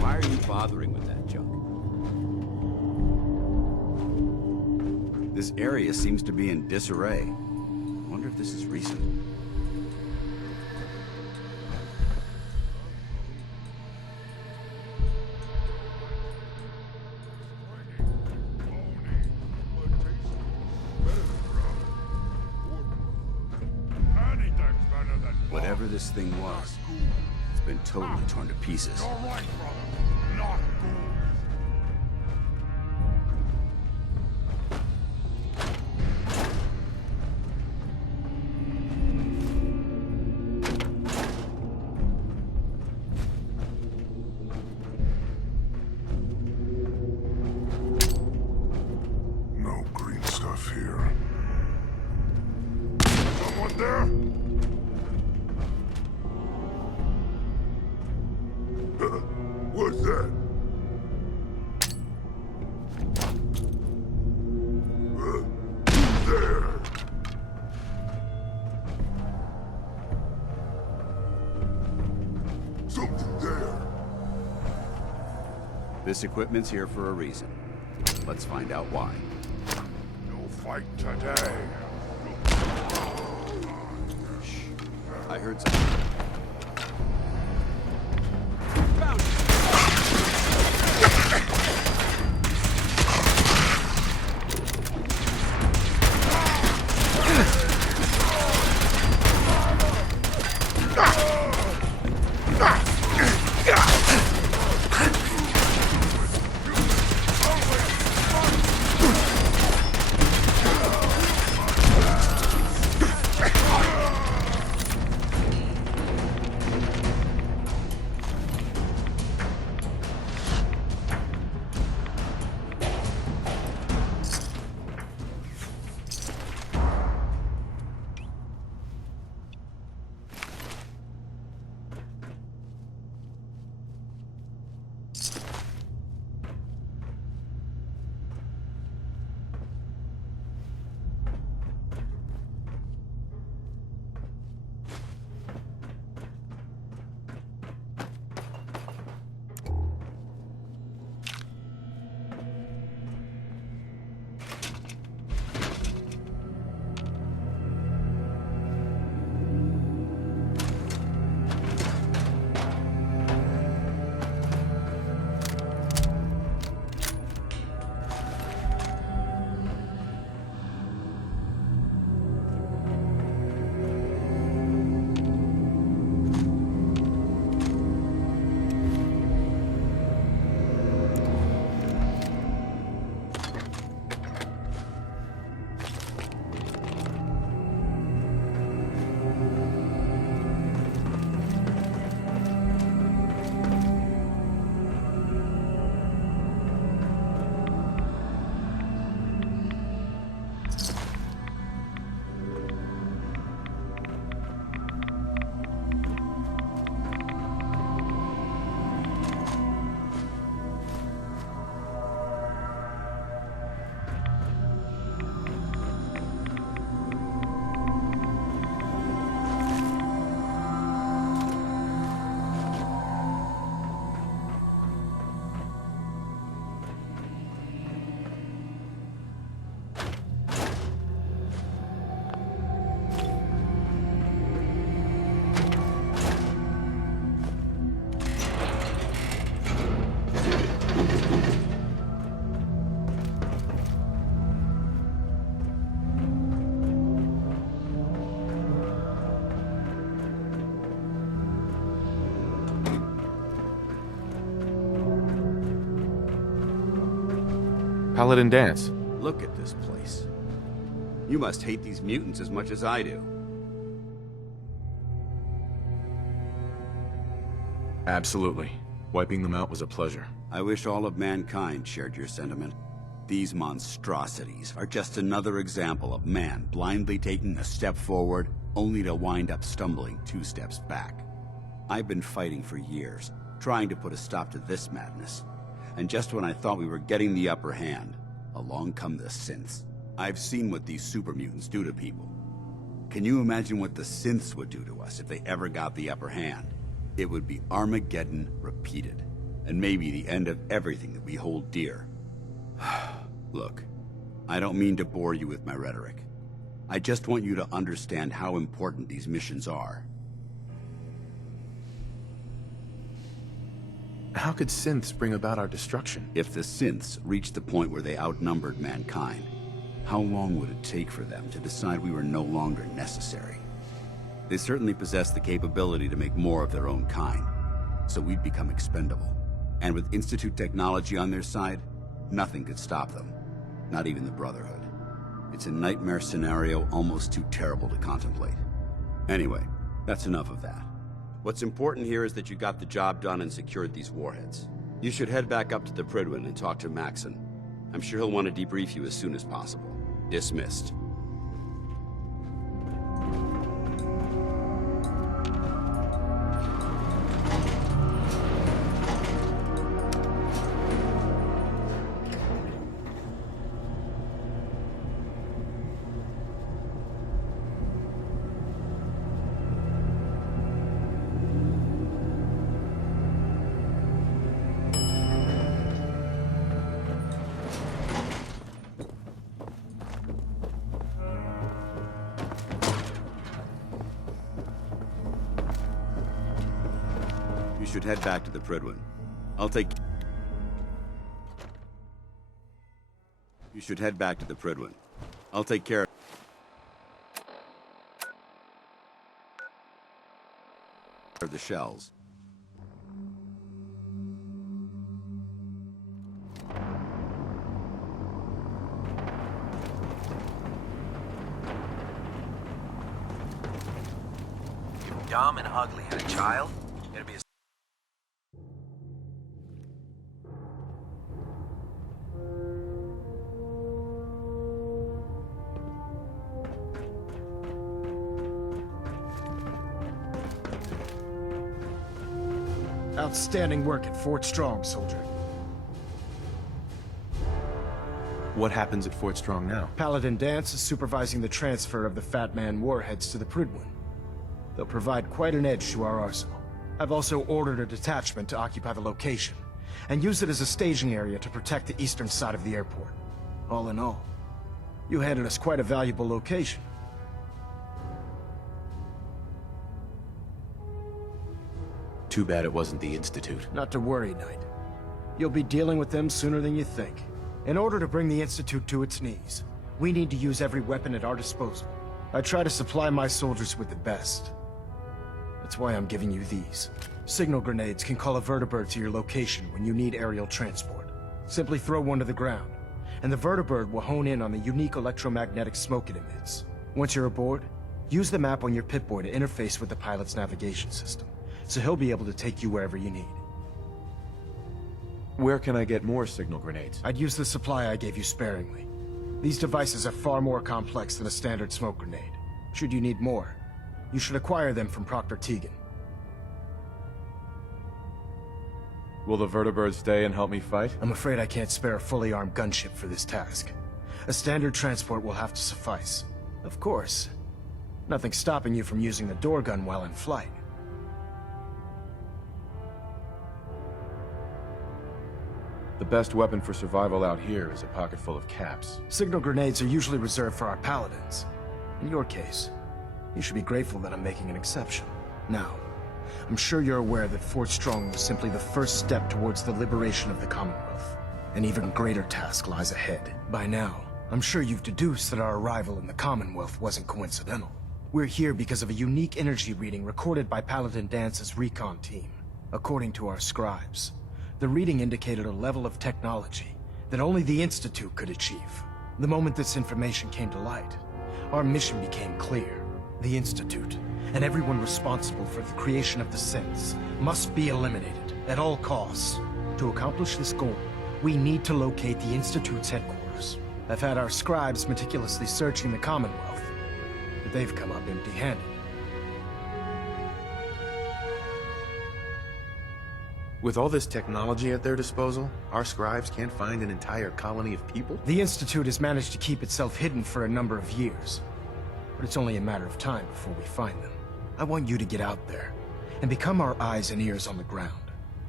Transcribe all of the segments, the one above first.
Why are you bothering with that junk? This area seems to be in disarray. Wonder if this is recent. Whatever this thing was, it's been totally torn to pieces. You're right, brother. Not good. No green stuff here. Someone there? What's that? Who's there? Something there. This equipment's here for a reason. Let's find out why. No fight today. I heard something. Paladin dance. Look at this place. You must hate these mutants as much as I do. Absolutely. Wiping them out was a pleasure. I wish all of mankind shared your sentiment. These monstrosities are just another example of man blindly taking a step forward, only to wind up stumbling 2 steps back. I've been fighting for years, trying to put a stop to this madness. And just when I thought we were getting the upper hand, along come the synths. I've seen what these super mutants do to people. Can you imagine what the synths would do to us if they ever got the upper hand? It would be Armageddon repeated. and maybe the end of everything that we hold dear. Look, I don't mean to bore you with my rhetoric. I just want you to understand how important these missions are. How could synths bring about our destruction? If the synths reached the point where they outnumbered mankind, how long would it take for them to decide we were no longer necessary? They certainly possess the capability to make more of their own kind, so we'd become expendable. And with Institute technology on their side, nothing could stop them, not even the Brotherhood. It's a nightmare scenario almost too terrible to contemplate. Anyway, that's enough of that. What's important here is that you got the job done and secured these warheads. You should head back up to the Prydwen and talk to Maxon. I'm sure he'll want to debrief you as soon as possible. Dismissed. You should head back to the Prydwen. You should head back to the Prydwen. I'll take care of the shells. If Dumb and Ugly had a child, it'd be a... Outstanding work at Fort Strong, soldier. What happens at Fort Strong now? Paladin Danse is supervising the transfer of the Fat Man warheads to the Prydwen. They'll provide quite an edge to our arsenal. I've also ordered a detachment to occupy the location, and use it as a staging area to protect the eastern side of the airport. All in all, you handed us quite a valuable location. Too bad it wasn't the Institute. Not to worry, Knight. You'll be dealing with them sooner than you think. In order to bring the Institute to its knees, we need to use every weapon at our disposal. I try to supply my soldiers with the best. That's why I'm giving you these. Signal grenades can call a vertibird to your location when you need aerial transport. Simply throw one to the ground, and the vertibird will hone in on the unique electromagnetic smoke it emits. Once you're aboard, use the map on your Pip-Boy to interface with the pilot's navigation system, so he'll be able to take you wherever you need. Where can I get more signal grenades? I'd use the supply I gave you sparingly. These devices are far more complex than a standard smoke grenade. Should you need more, you should acquire them from Proctor Tegan. Will the vertibird stay and help me fight? I'm afraid I can't spare a fully armed gunship for this task. A standard transport will have to suffice. Of course, nothing stopping you from using the door gun while in flight. The best weapon for survival out here is a pocket full of caps. Signal grenades are usually reserved for our paladins. In your case, you should be grateful that I'm making an exception. Now, I'm sure you're aware that Fort Strong was simply the first step towards the liberation of the Commonwealth. An even greater task lies ahead. By now, I'm sure you've deduced that our arrival in the Commonwealth wasn't coincidental. We're here because of a unique energy reading recorded by Paladin Dance's recon team. According to our scribes, the reading indicated a level of technology that only the Institute could achieve. The moment this information came to light, our mission became clear. The Institute, and everyone responsible for the creation of the synths, must be eliminated at all costs. To accomplish this goal, we need to locate the Institute's headquarters. I've had our scribes meticulously searching the Commonwealth, but they've come up empty-handed. With all this technology at their disposal, our scribes can't find an entire colony of people? The Institute has managed to keep itself hidden for a number of years, but it's only a matter of time before we find them. I want you to get out there and become our eyes and ears on the ground.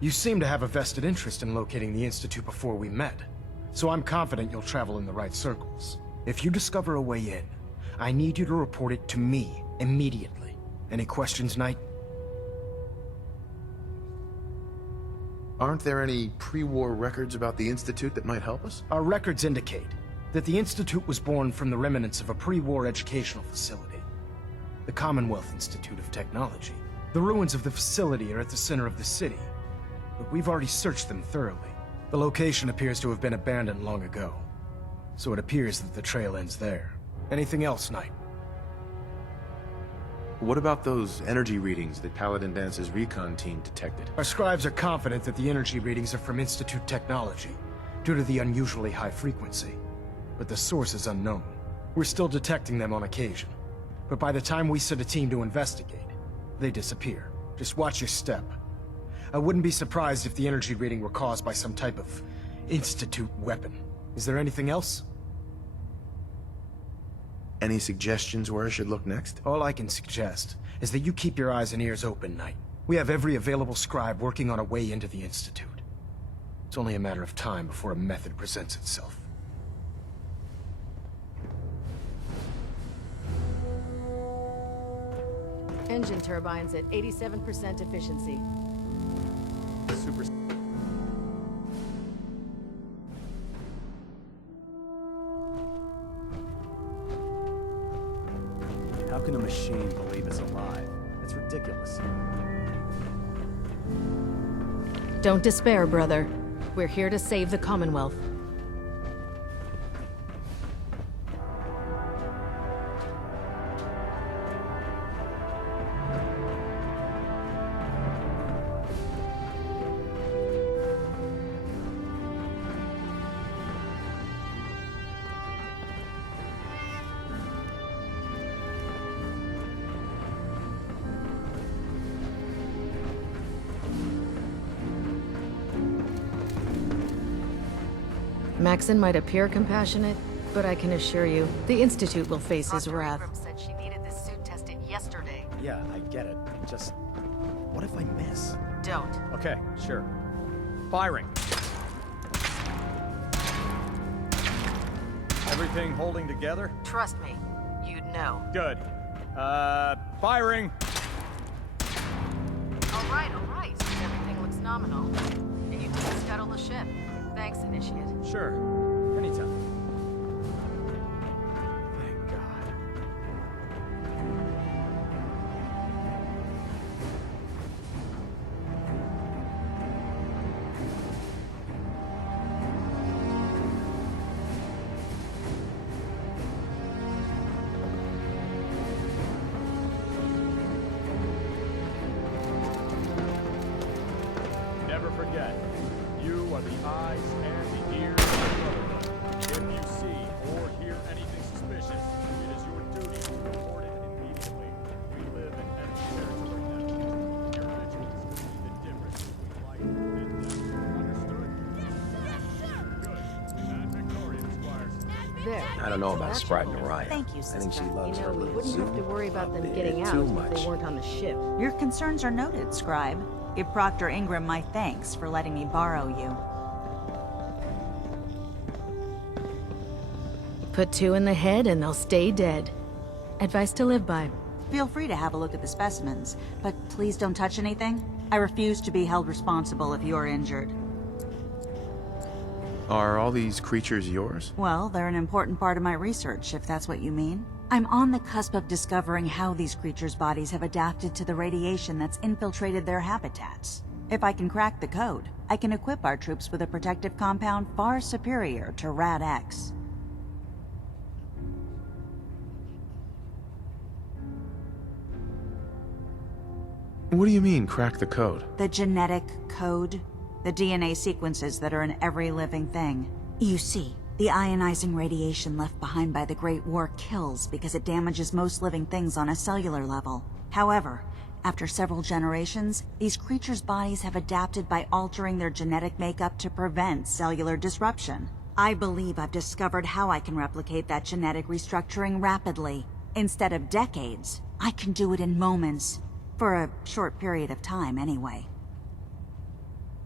You seem to have a vested interest in locating the Institute before we met, so I'm confident you'll travel in the right circles. If you discover a way in, I need you to report it to me immediately. Any questions, Knight? Aren't there any pre-war records about the Institute that might help us? Our records indicate that the Institute was born from the remnants of a pre-war educational facility, the Commonwealth Institute of Technology. The ruins of the facility are at the center of the city, but we've already searched them thoroughly. The location appears to have been abandoned long ago, so it appears that the trail ends there. Anything else, Knight? What about those energy readings that Paladin Dance's recon team detected? Our scribes are confident that the energy readings are from Institute technology, due to the unusually high frequency. But the source is unknown. We're still detecting them on occasion, but by the time we send a team to investigate, they disappear. Just watch your step. I wouldn't be surprised if the energy reading were caused by some type of Institute weapon. Is there anything else? Any suggestions where I should look next? All I can suggest is that you keep your eyes and ears open, Knight. We have every available scribe working on a way into the Institute. It's only a matter of time before a method presents itself. Engine turbines at 87% efficiency. Super. How can a machine believe it's alive? That's ridiculous. Don't despair, brother. We're here to save the Commonwealth. Maxon might appear compassionate, but I can assure you, the Institute will face his wrath. Dr. Abrams said she needed this suit tested yesterday. Yeah, I get it. Just, what if I miss? Don't. Okay, sure. Firing. Everything holding together? Trust me, you'd know. Good. Firing! All right. Everything looks nominal. And you didn't scuttle the ship. Thanks, Initiate. Sure. Anytime. Thank God. Never forget, you are the eyes and the ears of the Brotherhood. If you see or hear anything suspicious, it is your duty to report it immediately. We live in enemy territory now. Your vigilance will be the difference between life and death. Understood? Yes, good. And Victoria, Squires. There. I don't know about Sprite and Mariah. Thank you, I sister. think she loves You know, her we little wouldn't have zoo to worry about them up getting there out too if much. they weren't on the ship. Your concerns are noted, Scribe. Give Proctor Ingram my thanks for letting me borrow you. Put two in the head and they'll stay dead. Advice to live by. Feel free to have a look at the specimens, but please don't touch anything. I refuse to be held responsible if you're injured. Are all these creatures yours? Well, they're an important part of my research, if that's what you mean. I'm on the cusp of discovering how these creatures' bodies have adapted to the radiation that's infiltrated their habitats. If I can crack the code, I can equip our troops with a protective compound far superior to Rad-X. What do you mean, crack the code? The genetic code. The DNA sequences that are in every living thing. You see, the ionizing radiation left behind by the Great War kills because it damages most living things on a cellular level. However, after several generations, these creatures' bodies have adapted by altering their genetic makeup to prevent cellular disruption. I believe I've discovered how I can replicate that genetic restructuring rapidly. Instead of decades, I can do it in moments. For a short period of time, anyway.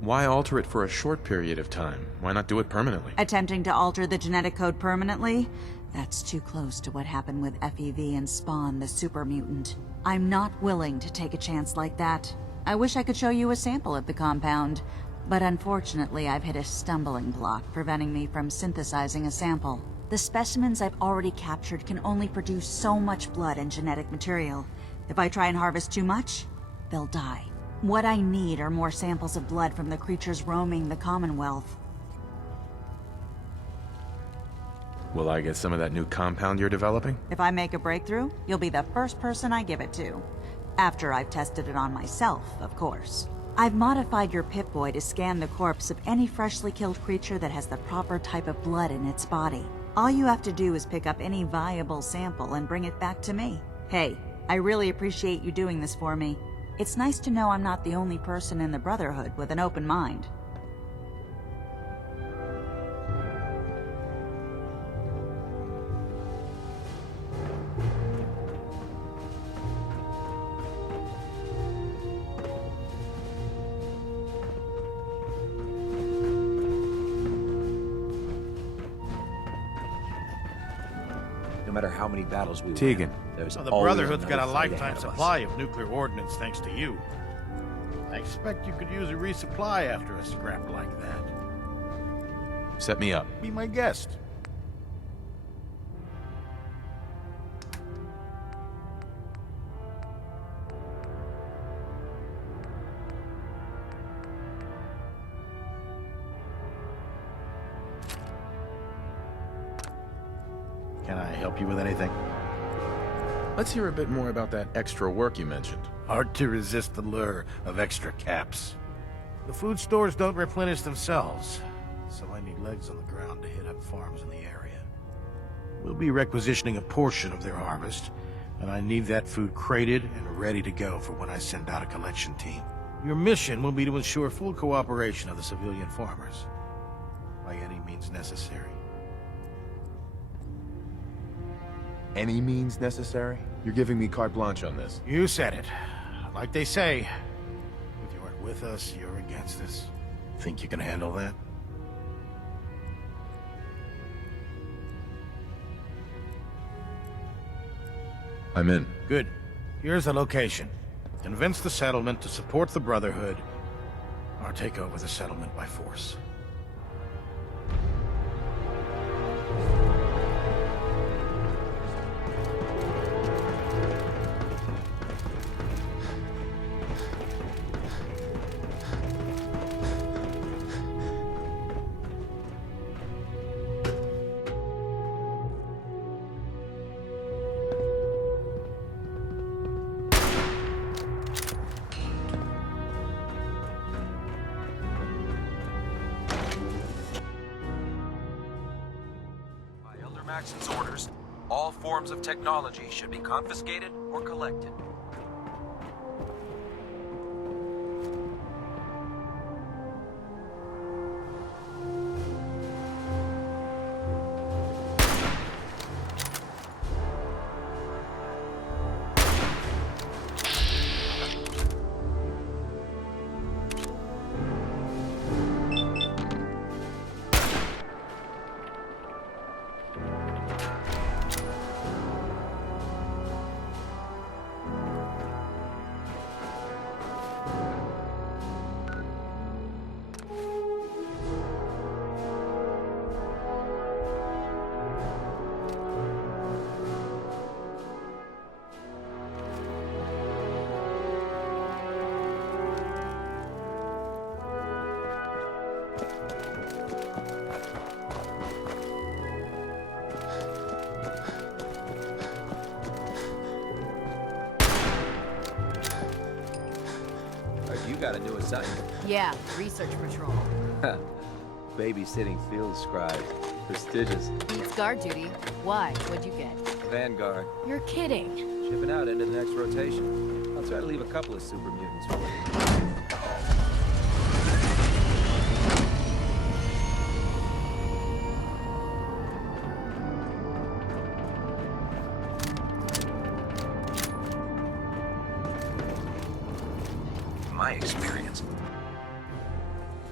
Why alter it for a short period of time? Why not do it permanently? Attempting to alter the genetic code permanently? That's too close to what happened with FEV and Spawn, the super mutant. I'm not willing to take a chance like that. I wish I could show you a sample of the compound, but unfortunately I've hit a stumbling block preventing me from synthesizing a sample. The specimens I've already captured can only produce so much blood and genetic material. If I try and harvest too much, they'll die. What I need are more samples of blood from the creatures roaming the Commonwealth. Will I get some of that new compound you're developing? If I make a breakthrough, you'll be the first person I give it to. After I've tested it on myself, of course. I've modified your Pip-Boy to scan the corpse of any freshly killed creature that has the proper type of blood in its body. All you have to do is pick up any viable sample and bring it back to me. Hey, I really appreciate you doing this for me. It's nice to know I'm not the only person in the Brotherhood with an open mind. No matter how many battles we Tegan. win, there's Well, the always Brotherhood's got a another fight lifetime ahead of us. supply of nuclear ordnance thanks to you. I expect you could use a resupply after a scrap like that. Set me up. Be my guest. Can I help you with anything? Let's hear a bit more about that extra work you mentioned. Hard to resist the lure of extra caps. The food stores don't replenish themselves, so I need legs on the ground to hit up farms in the area. We'll be requisitioning a portion of their harvest, and I need that food crated and ready to go for when I send out a collection team. Your mission will be to ensure full cooperation of the civilian farmers, by any means necessary. Any means necessary? You're giving me carte blanche on this. You said it. Like they say, if you aren't with us, you're against us. Think you can handle that? I'm in. Good. Here's the location. Convince the settlement to support the Brotherhood, or take over the settlement by force. Maxon's orders, all forms of technology should be confiscated or collected. You got a new assignment. Yeah, research patrol. Babysitting field scribe. Prestigious. Beats guard duty. Why? What'd you get? Vanguard. You're kidding. Shipping out into the next rotation. I'll try to leave a couple of super mutants for you. My experience.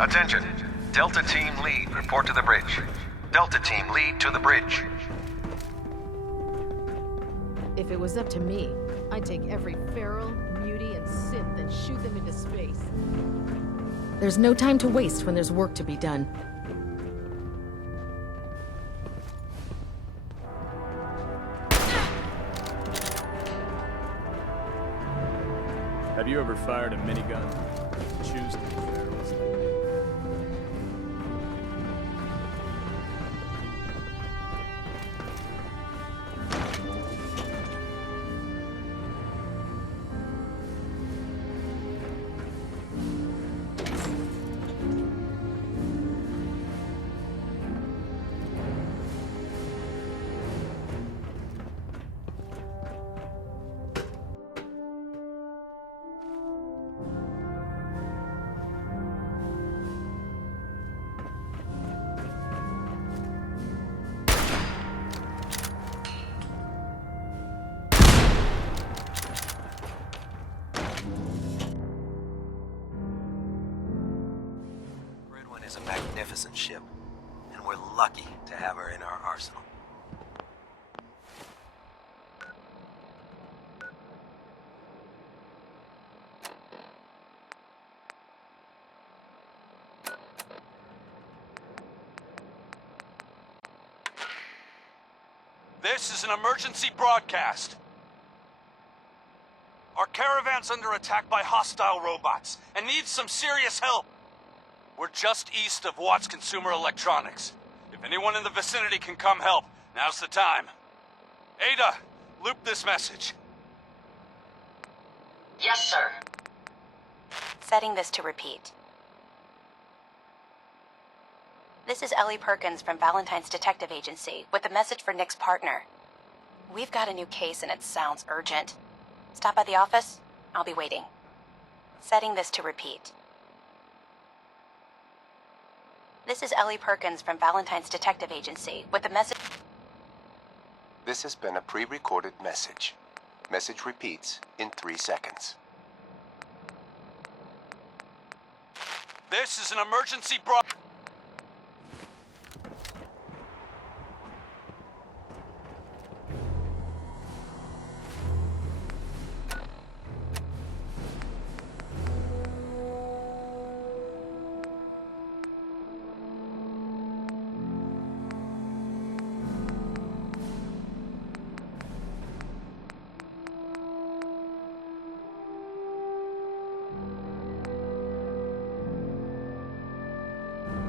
Attention. Delta Team Lead, report to the bridge. Delta Team Lead to the bridge. If it was up to me, I'd take every feral, mutie, and synth and shoot them into space. There's no time to waste when there's work to be done. Have you ever fired a minigun? Choose to be careless like me. Is a magnificent ship, and we're lucky to have her in our arsenal. This is an emergency broadcast. Our caravan's under attack by hostile robots and needs some serious help. We're just east of Watts Consumer Electronics. If anyone in the vicinity can come help, now's the time. Ada, loop this message. Yes, sir. Setting this to repeat. This is Ellie Perkins from Valentine's Detective Agency with a message for Nick's partner. We've got a new case and it sounds urgent. Stop by the office? I'll be waiting. Setting this to repeat. This is Ellie Perkins from Valentine's Detective Agency with a message... This has been a pre-recorded message. Message repeats in 3 seconds. This is an emergency broadcast.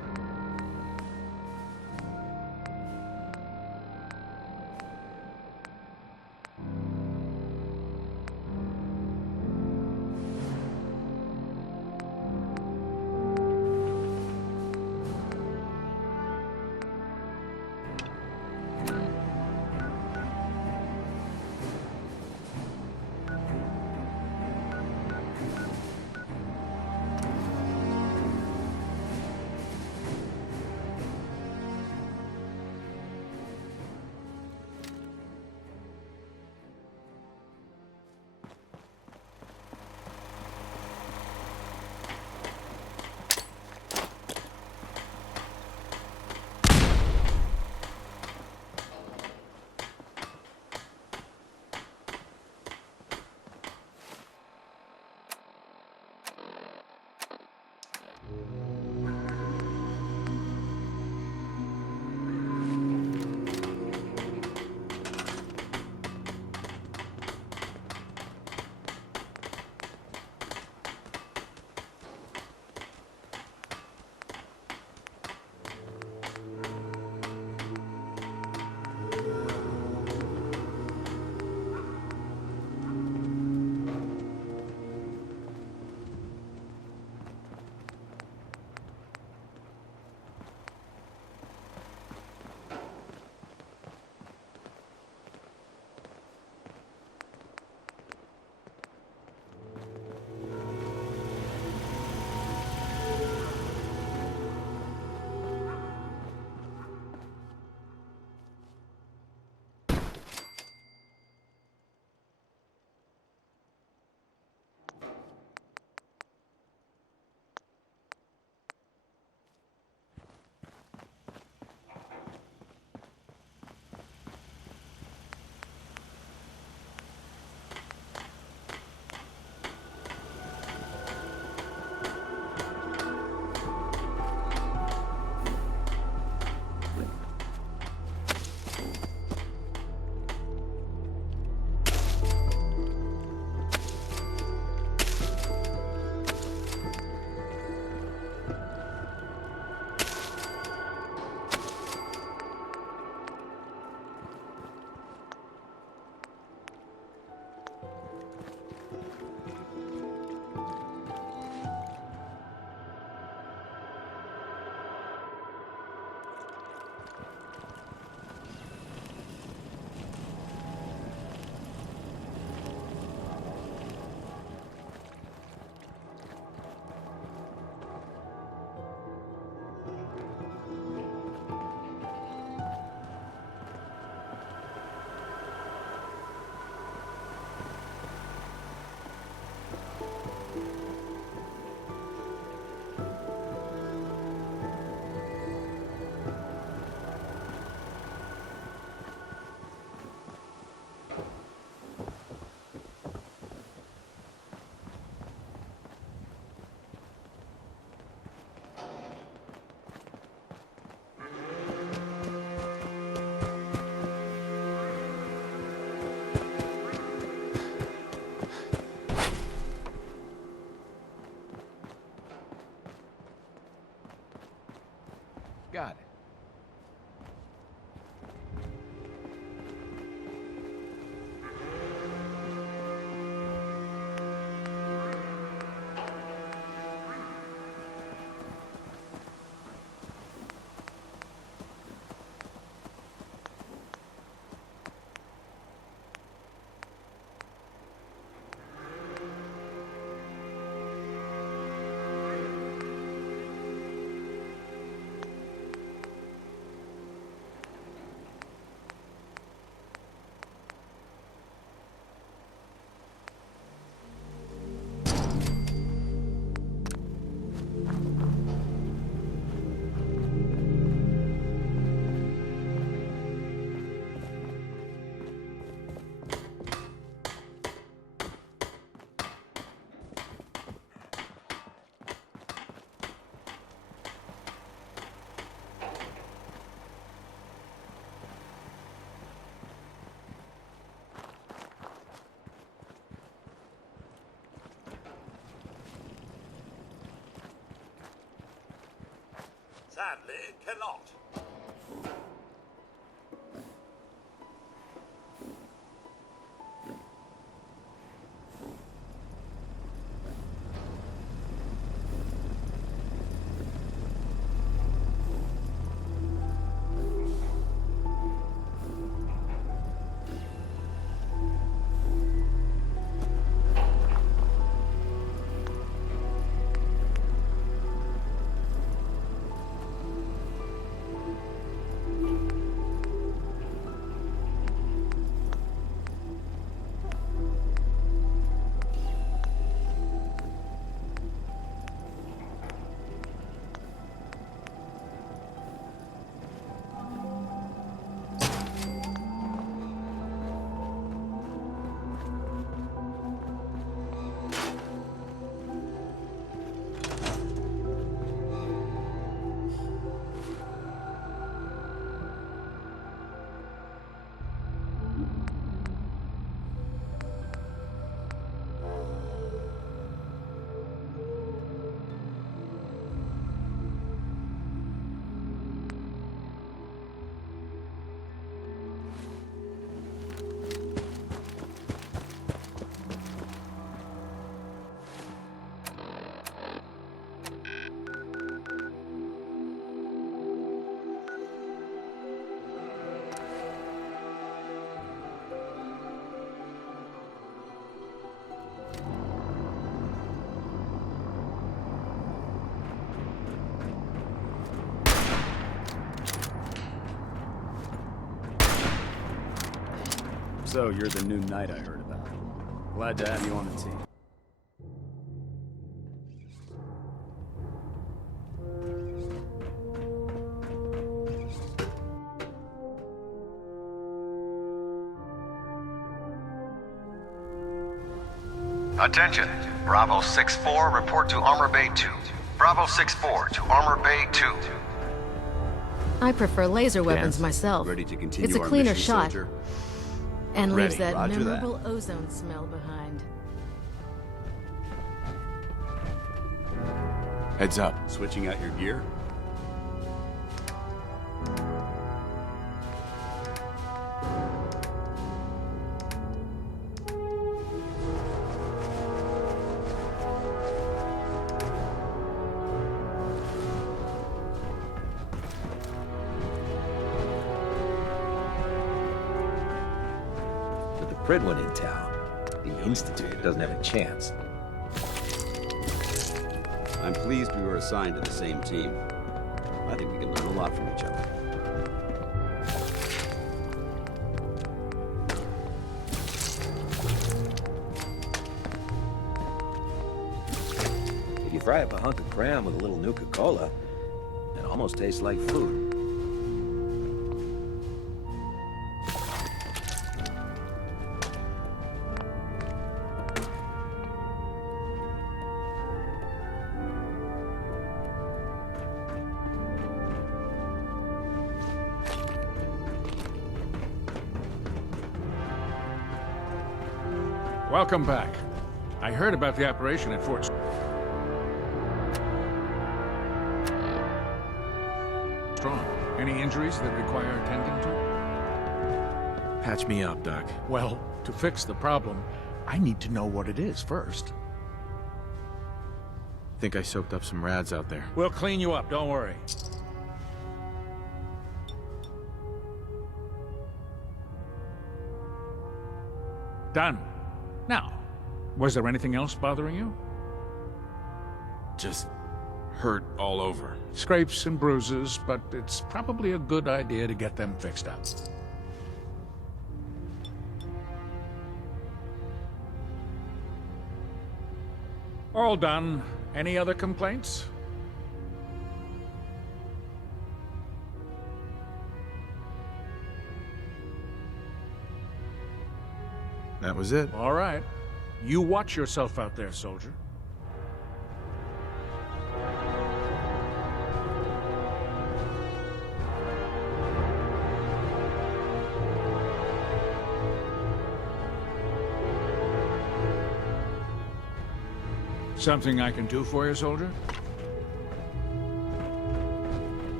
sadly cannot. So, you're the new knight I heard about. Glad to have you on the team. Attention. Bravo 6-4, report to Armor Bay 2. Bravo 6-4 to Armor Bay 2. I prefer laser weapons myself. Ready to continue It's a our cleaner mission, shot. soldier? And leaves Ready. that Roger that. memorable ozone smell behind. Heads up. Switching out your gear? With the Pridwin in town, the Institute doesn't have a chance. I'm pleased we were assigned to the same team. I think we can learn a lot from each other. If you fry up a hunk of graham with a little Nuka-Cola, it almost tastes like food. Welcome back. I heard about the operation at Fort Strong. Any injuries that require attending to? Patch me up, Doc. Well, to fix the problem, I need to know what it is first. Think I soaked up some rads out there. We'll clean you up, don't worry. Done. Now, was there anything else bothering you? Just hurt all over. Scrapes and bruises, but it's probably a good idea to get them fixed up. All done. Any other complaints? That was it. All right. You watch yourself out there, soldier. Something I can do for you, soldier?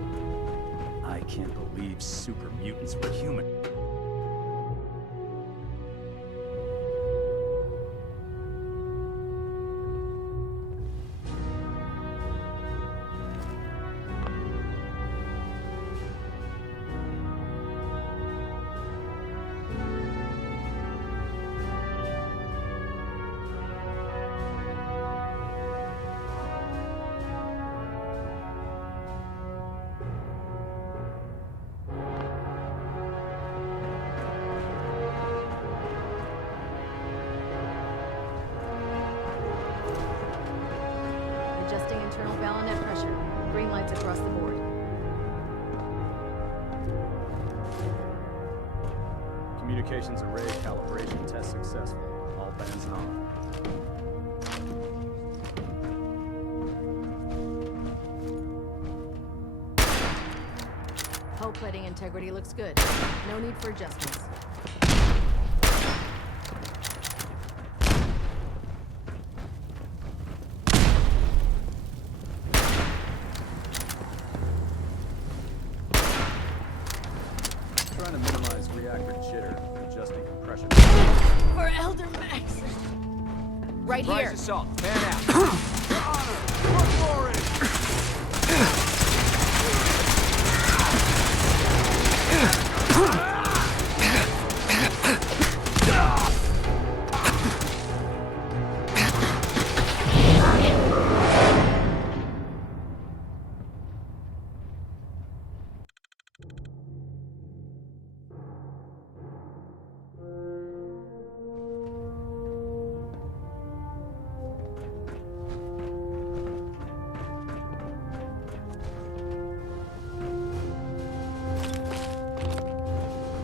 super mutants were human. Adjusting internal bayonet pressure. Green lights across the board. Communications array calibration test successful. All bands on. Hull plating integrity looks good. No need for adjustments. Trying to minimize reactor jitter. Adjusting compression. For Elder Max! Right here. Assault. Man out.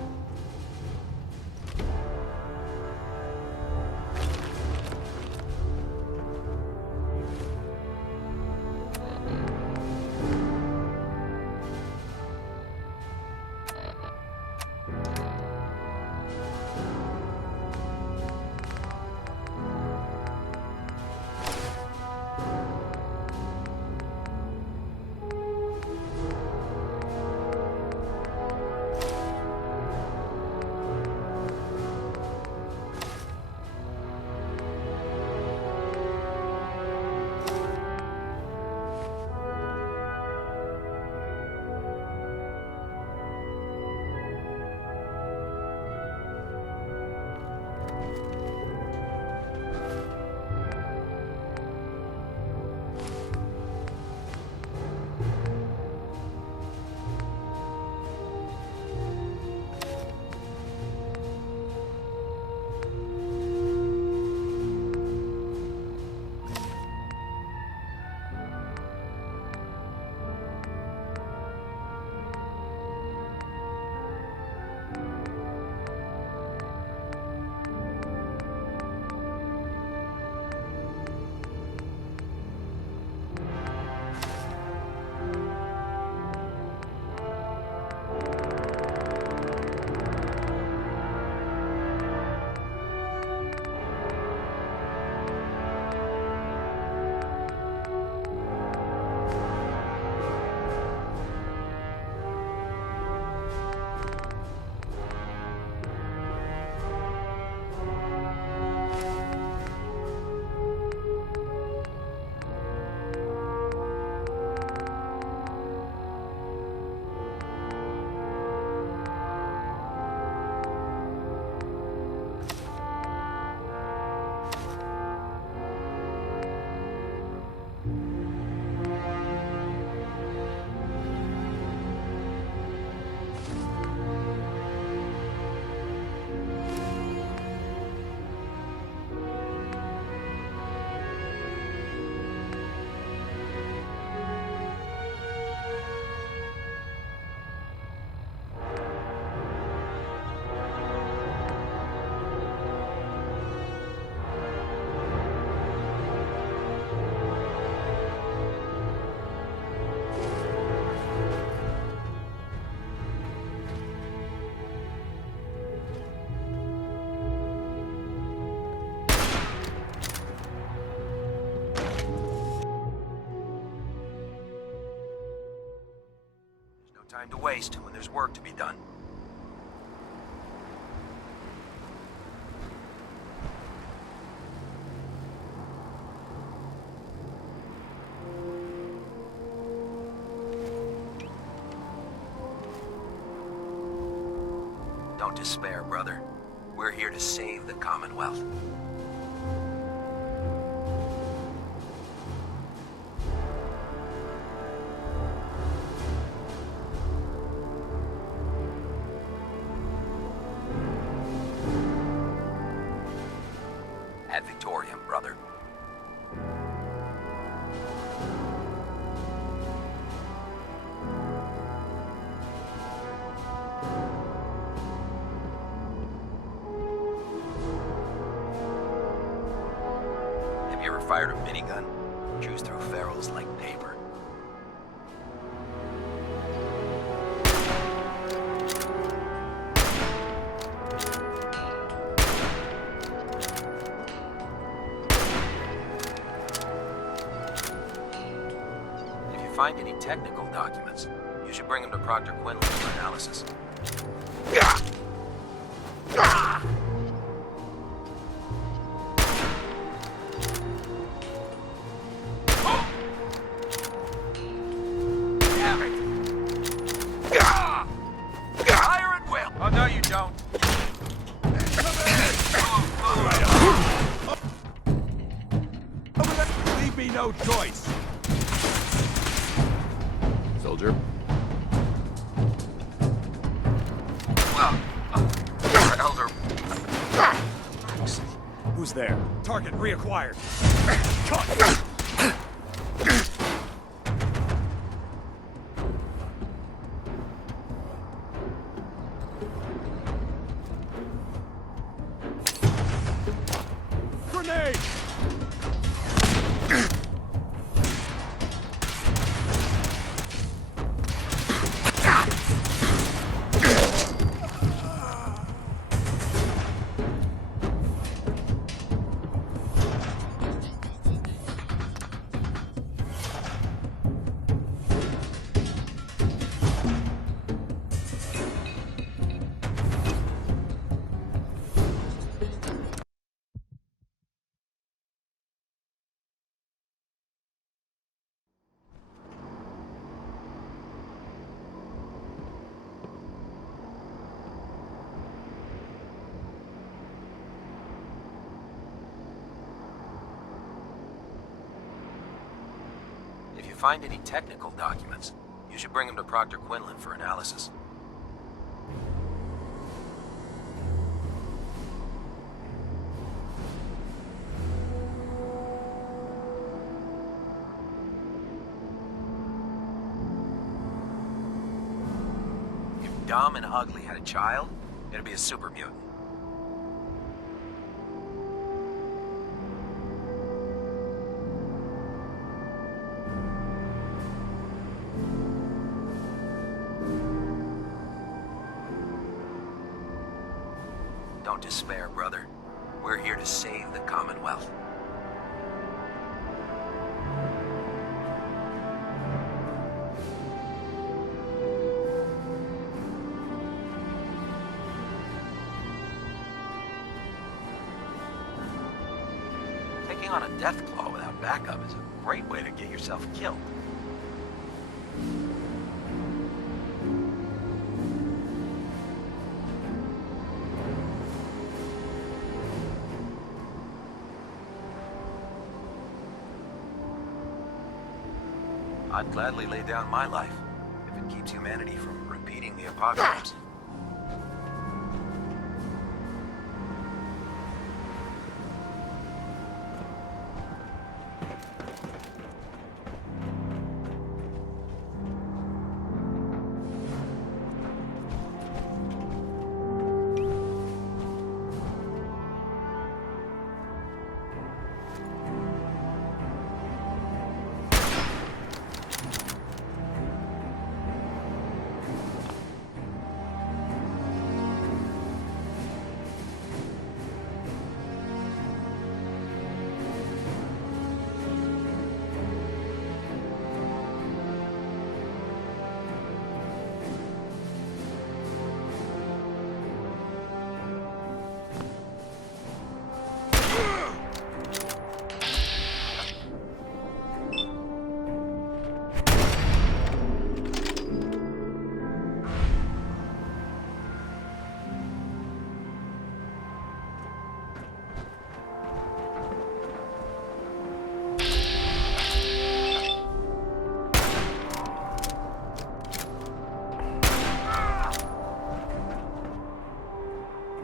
time to waste when there's work to be done. Don't despair, brother. We're here to save the Commonwealth. Ad Victoriam, brother. Have you ever fired a minigun? Chews through ferals like paper. If you find any technical documents, you should bring them to Proctor Quinlan for analysis. Fire at will! Oh, no, you don't. Leave me no choice. Soldier. Elder. Who's there? Target reacquired. Grenade! If you find any technical documents, you should bring them to Proctor Quinlan for analysis. If Dumb and Ugly had a child, it'd be a super mutant. Don't despair, brother. We're here to save the Commonwealth. Taking on a death claw without backup is a great way to get yourself killed. I'd gladly lay down my life if it keeps humanity from repeating the apocalypse.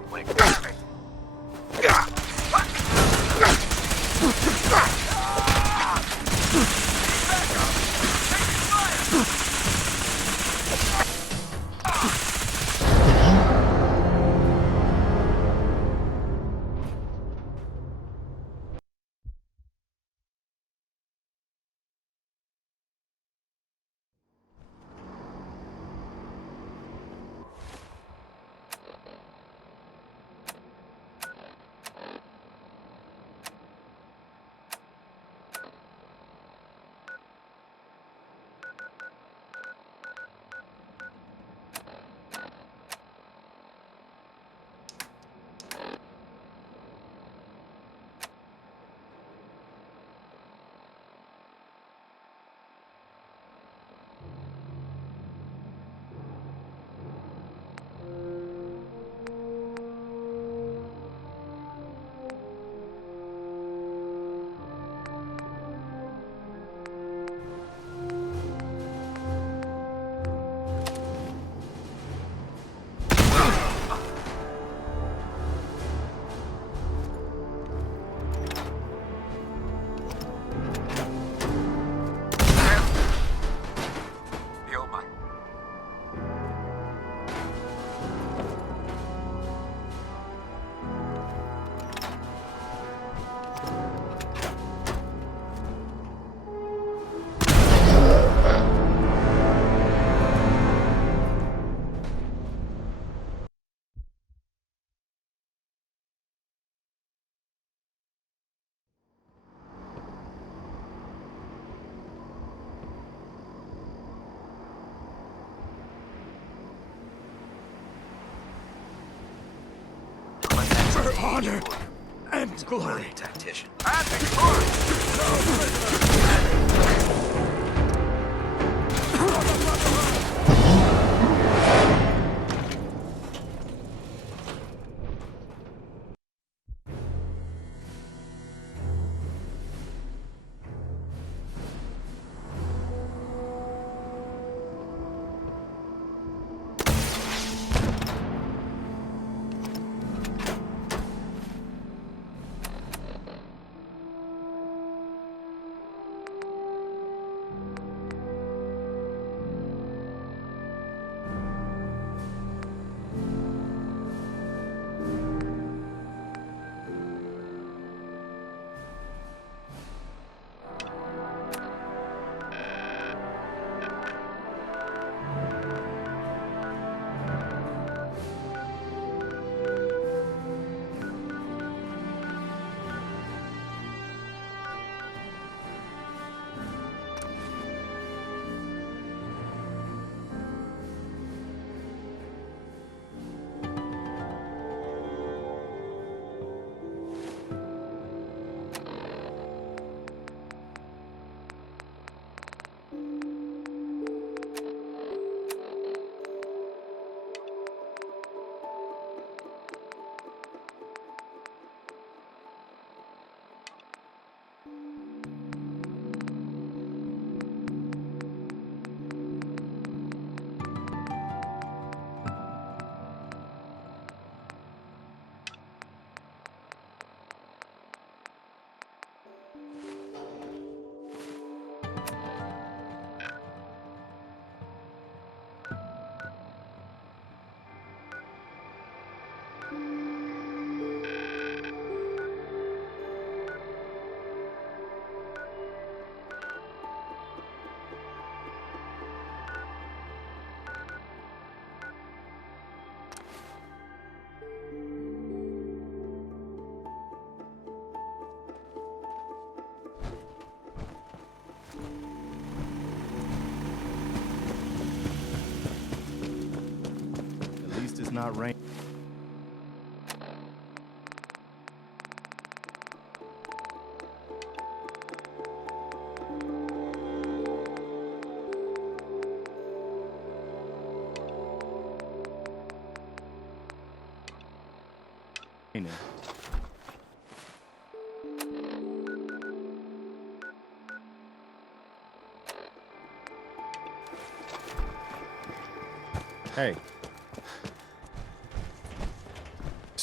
when it... For honor and glory. Tactician. Not rain. Hey.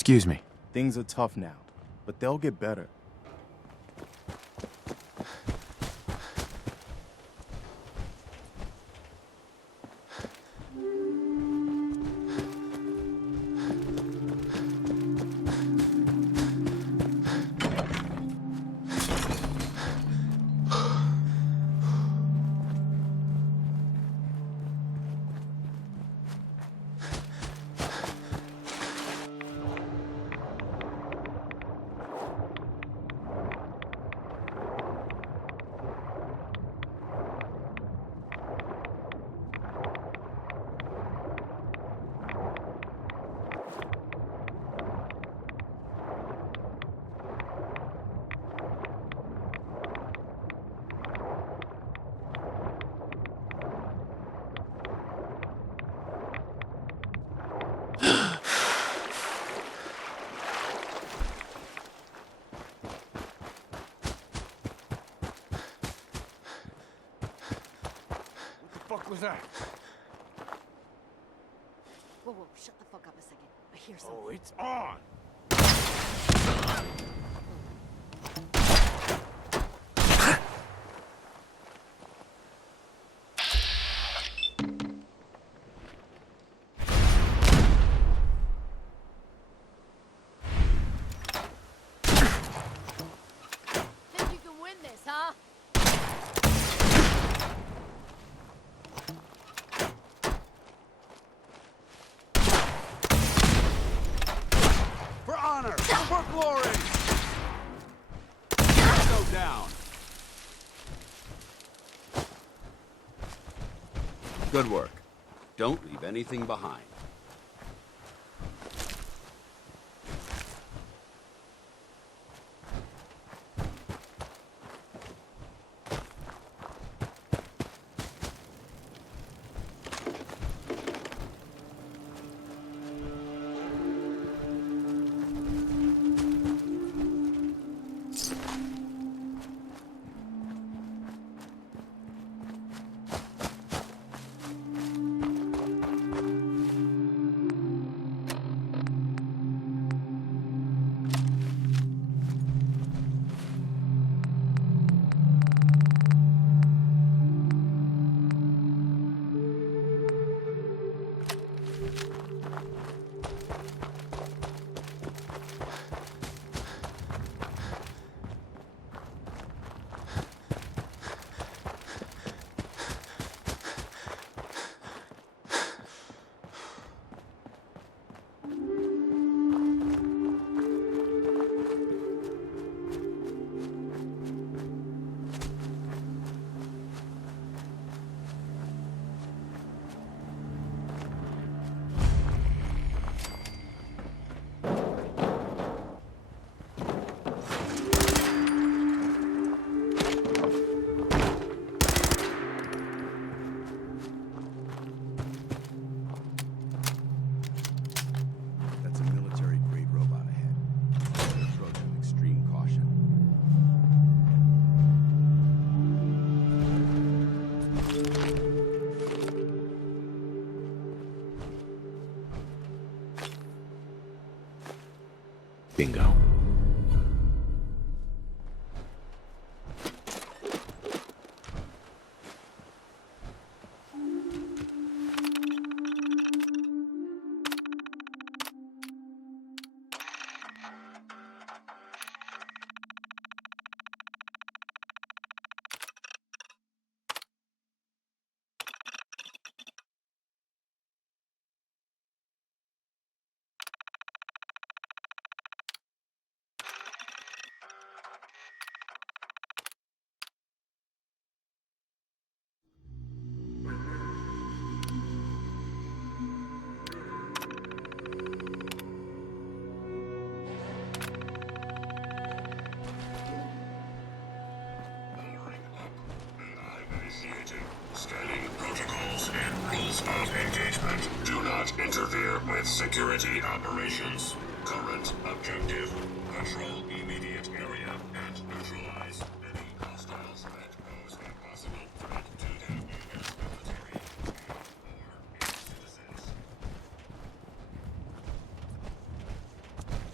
Excuse me. Things are tough now, but they'll get better. What was that? Whoa, shut the fuck up a second. I hear something. Oh, it's on! Think you can win this, huh? For honor! For glory! Go down. Good work. Don't leave anything behind. That's a military-grade robot ahead. Approach with extreme caution. Bingo. Scanning protocols and rules of engagement. Do not interfere with security operations. Current objective: control immediate area and neutralize any hostiles that pose a possible threat to the U.S. military or its citizens.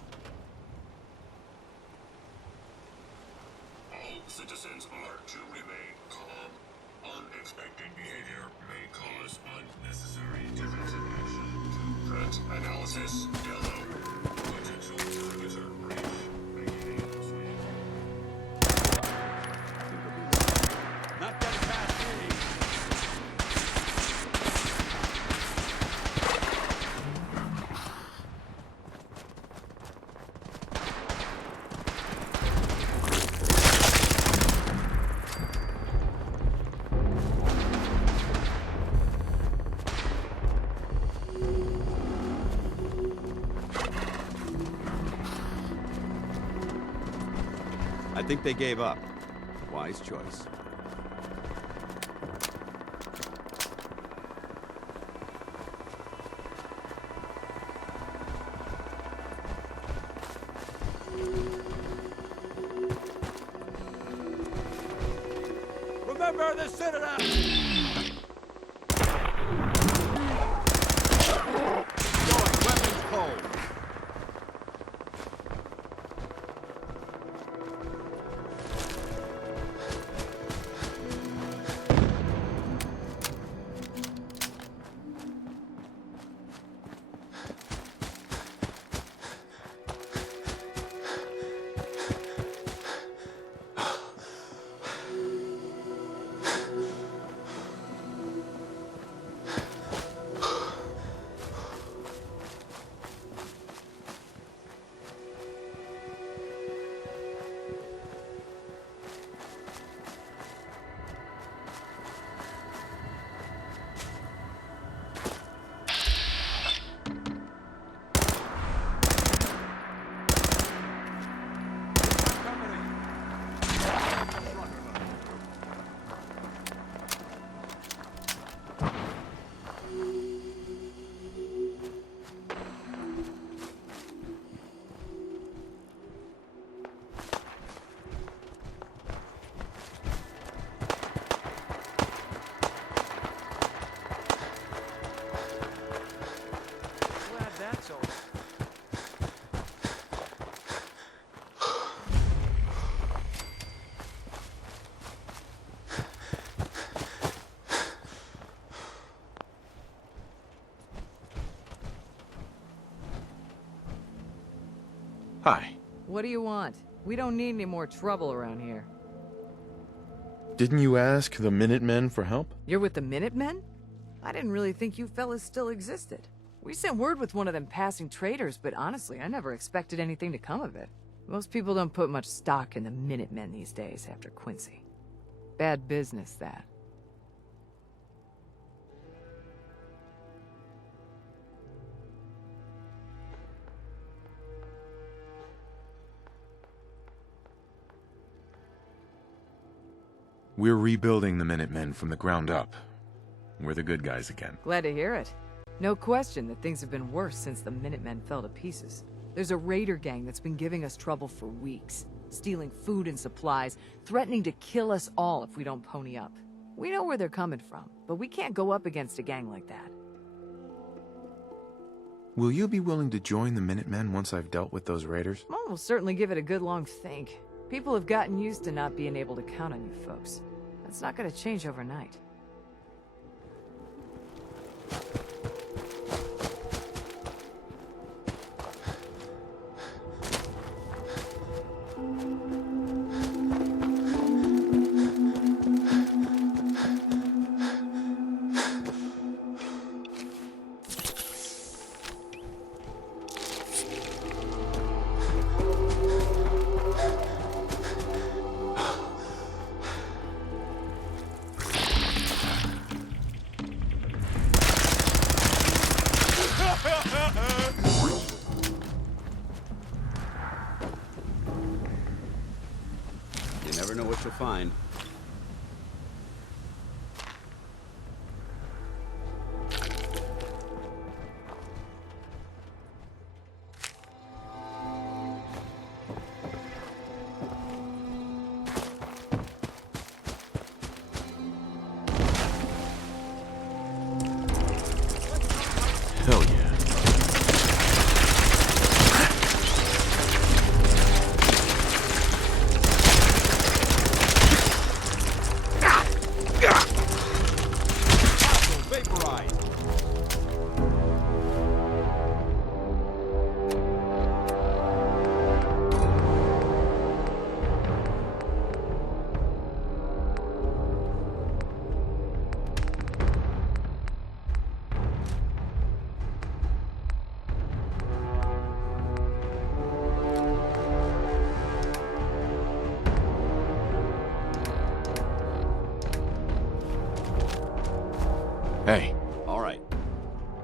citizens are to remain calm. Unexpected behavior may cause unnecessary defensive action. To threat analysis, yellow. Potential perimeter breach. Making a swing. Not getting past me. I think they gave up. Wise choice. Remember the Citadel! Going weapons cold. Hi. What do you want? We don't need any more trouble around here. Didn't you ask the Minutemen for help? You're with the Minutemen? I didn't really think you fellas still existed. We sent word with one of them passing traders, but honestly, I never expected anything to come of it. Most people don't put much stock in the Minutemen these days after Quincy. Bad business, that. We're rebuilding the Minutemen from the ground up. We're the good guys again. Glad to hear it. No question that things have been worse since the Minutemen fell to pieces. There's a raider gang that's been giving us trouble for weeks, stealing food and supplies, threatening to kill us all if we don't pony up. We know where they're coming from, but we can't go up against a gang like that. Will you be willing to join the Minutemen once I've dealt with those raiders? Well, we'll certainly give it a good long think. People have gotten used to not being able to count on you folks. That's not gonna change overnight. You never know what you'll find. Hell yeah.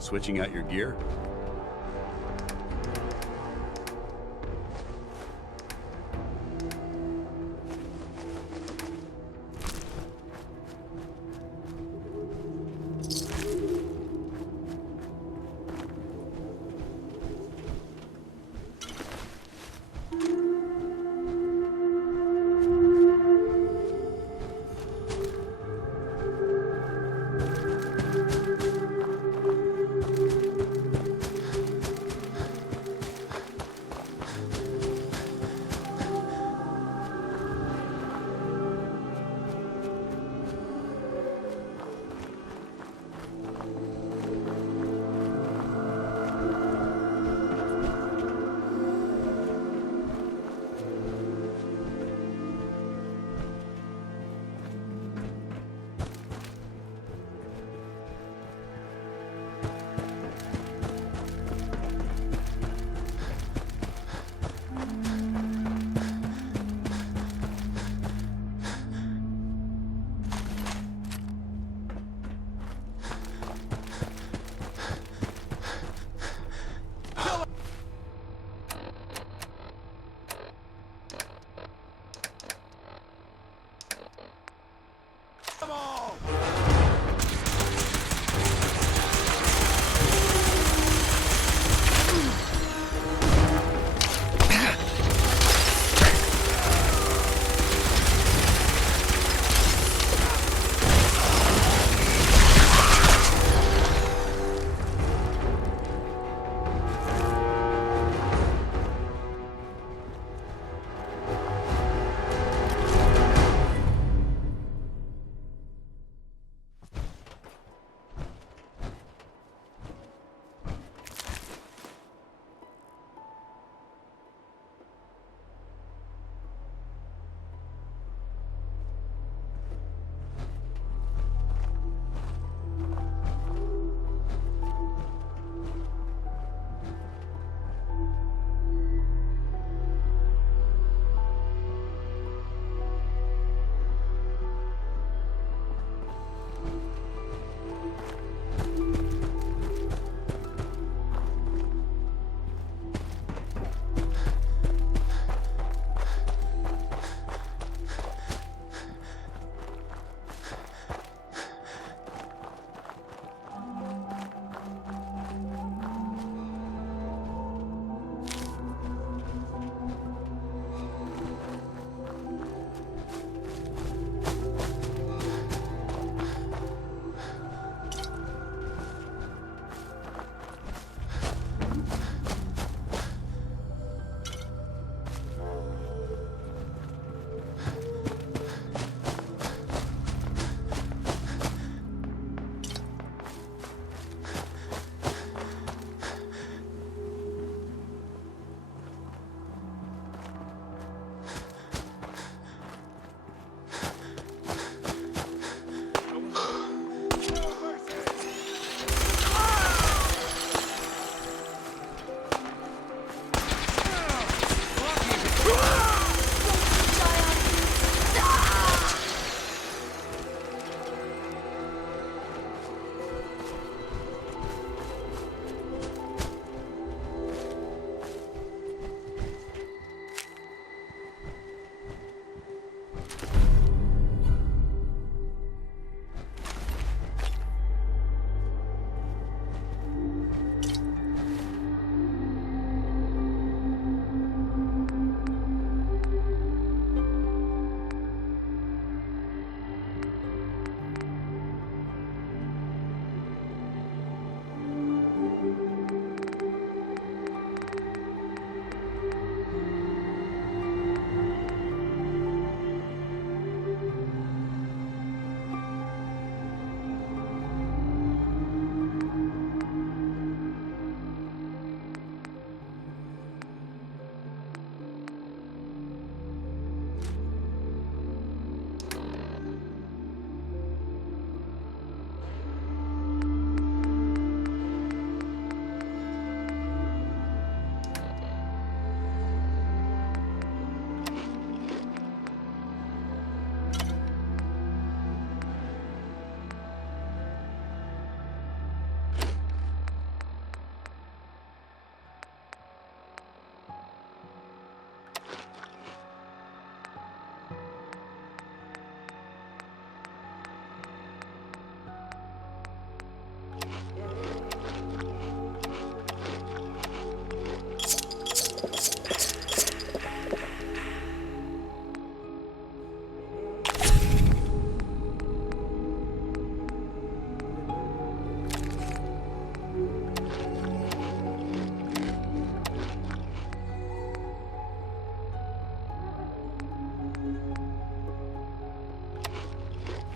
Switching out your gear?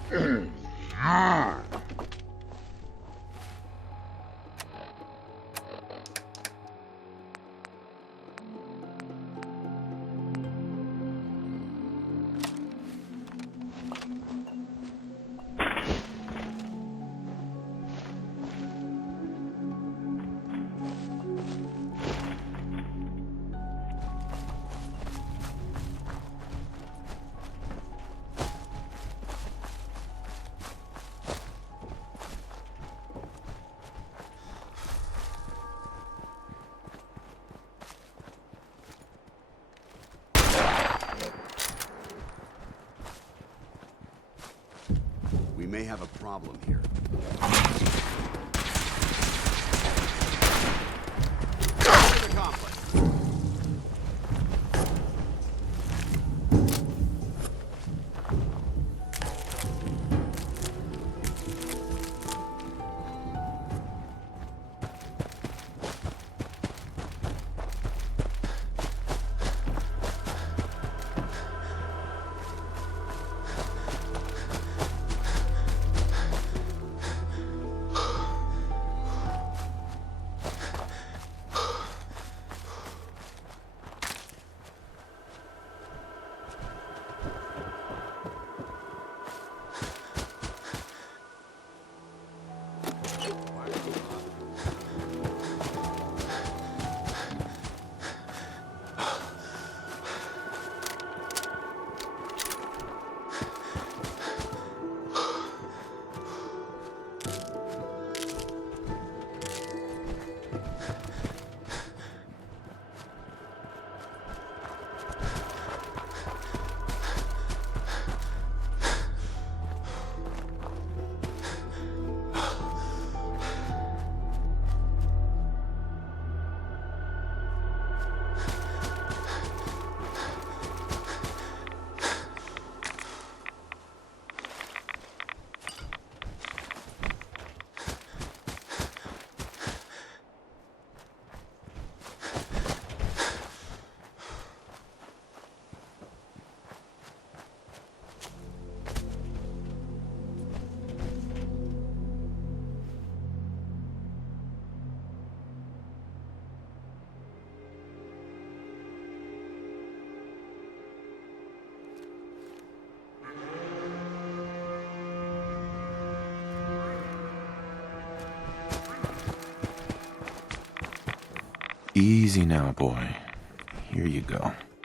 We may have a problem here. Mission accomplished. Easy now, boy. Here you go.